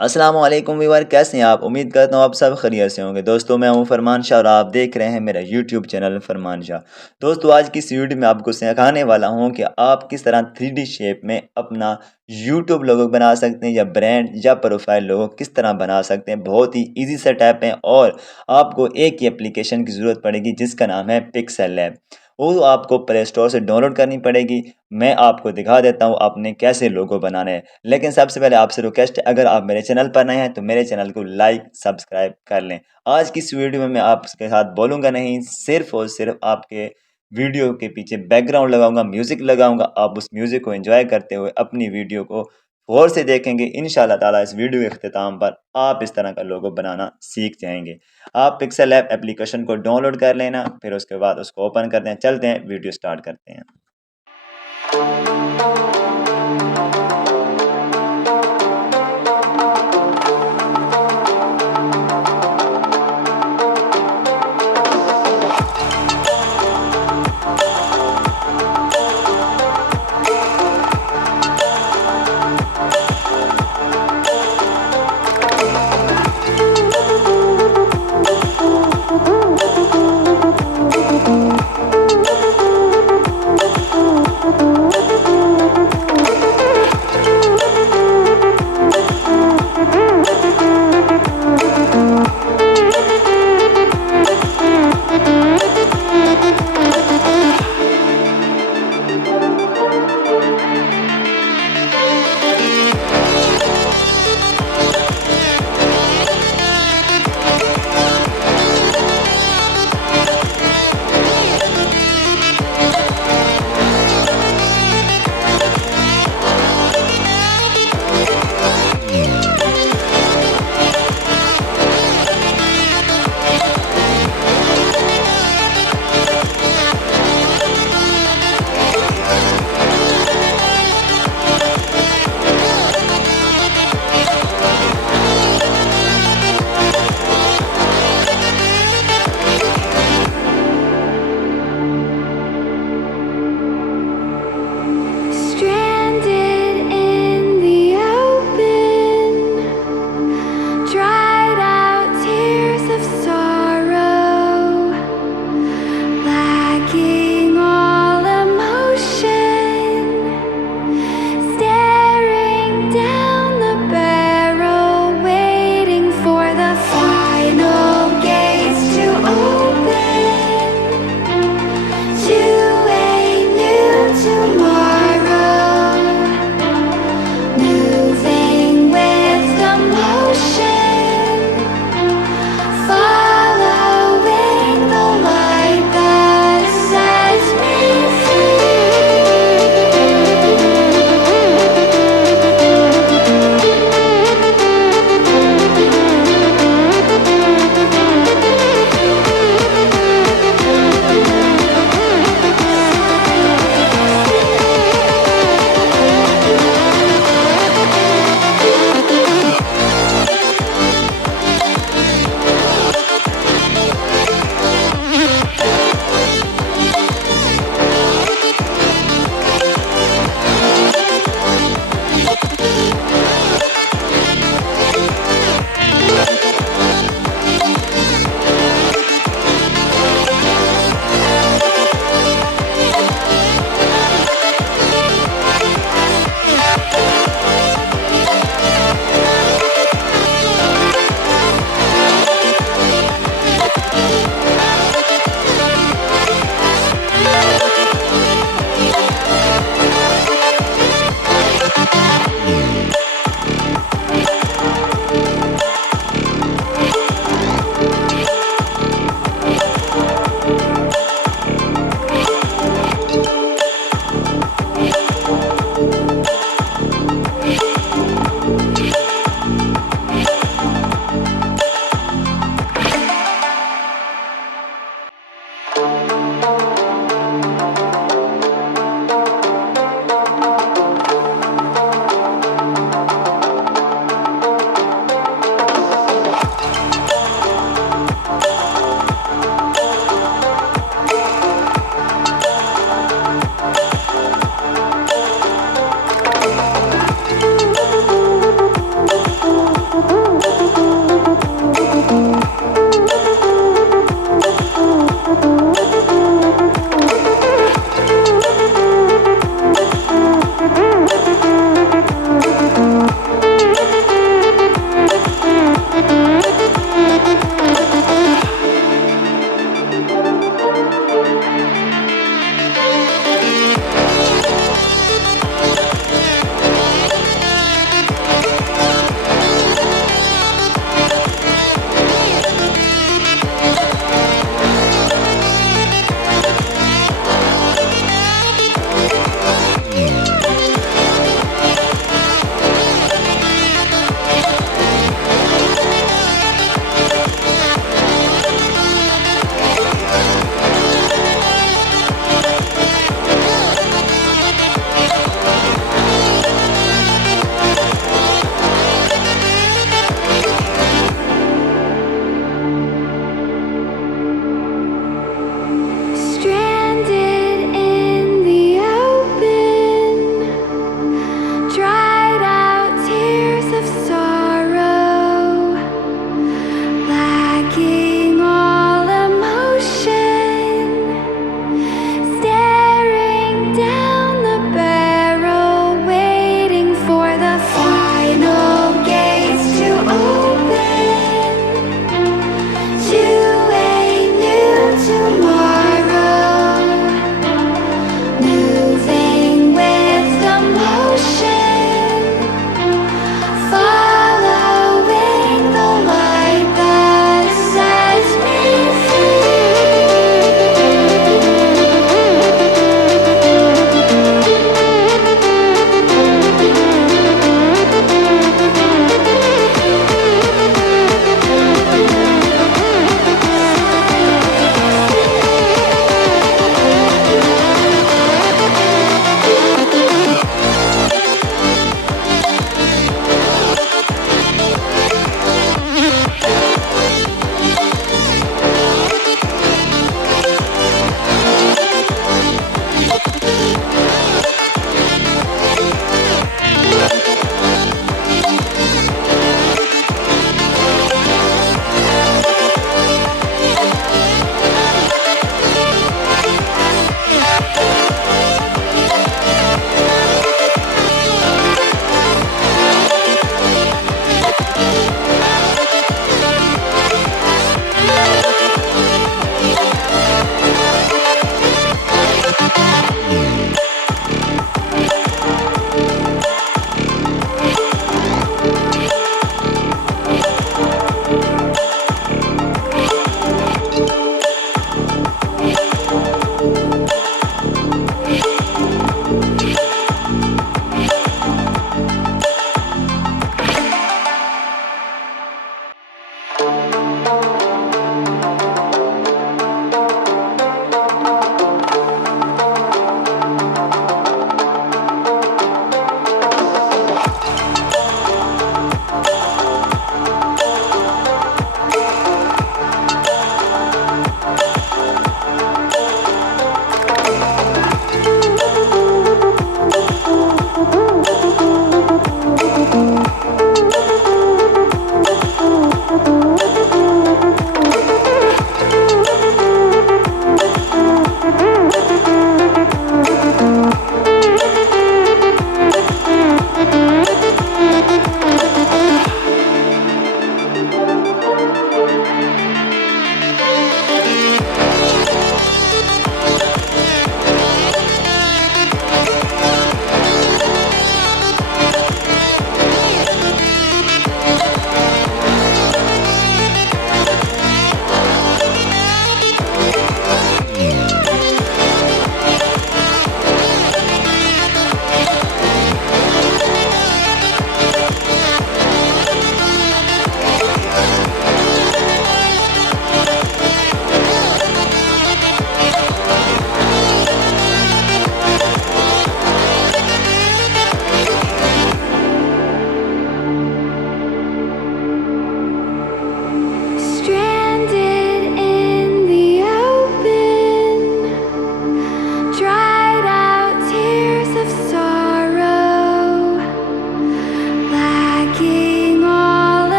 अस्सलाम वालेकुम व्यूअर, कैसे हैं आप। उम्मीद करता हूँ आप सब खैरियत से होंगे। दोस्तों मैं हूँ फरमान शाह और आप देख रहे हैं मेरा YouTube चैनल फरमान शाह। दोस्तों आज की इस वीडियो में आपको सिखाने वाला हूँ कि आप किस तरह 3D शेप में अपना YouTube लोगो बना सकते हैं या ब्रांड या प्रोफाइल लोगो किस तरह बना सकते हैं। बहुत ही ईजी सेटअप है और आपको एक ही एप्लीकेशन की ज़रूरत पड़ेगी जिसका नाम है पिक्सेलैब। वो आपको प्ले स्टोर से डाउनलोड करनी पड़ेगी। मैं आपको दिखा देता हूँ आपने कैसे लोगो बनाने हैं। लेकिन सबसे पहले आपसे रिक्वेस्ट है, अगर आप मेरे चैनल पर नए हैं तो मेरे चैनल को लाइक सब्सक्राइब कर लें। आज की इस वीडियो में मैं आपके साथ बोलूँगा नहीं, सिर्फ और सिर्फ आपके वीडियो के पीछे बैकग्राउंड लगाऊंगा, म्यूज़िक लगाऊंगा। आप उस म्यूज़िक को एंजॉय करते हुए अपनी वीडियो को गौर से देखेंगे। इंशाल्लाह ताला इस वीडियो के अख्तिताम पर आप इस तरह का लोगो बनाना सीख जाएंगे। आप पिक्सेल ऐप एप्लीकेशन को डाउनलोड कर लेना, फिर उसके बाद उसको ओपन करते हैं। चलते हैं वीडियो स्टार्ट करते हैं।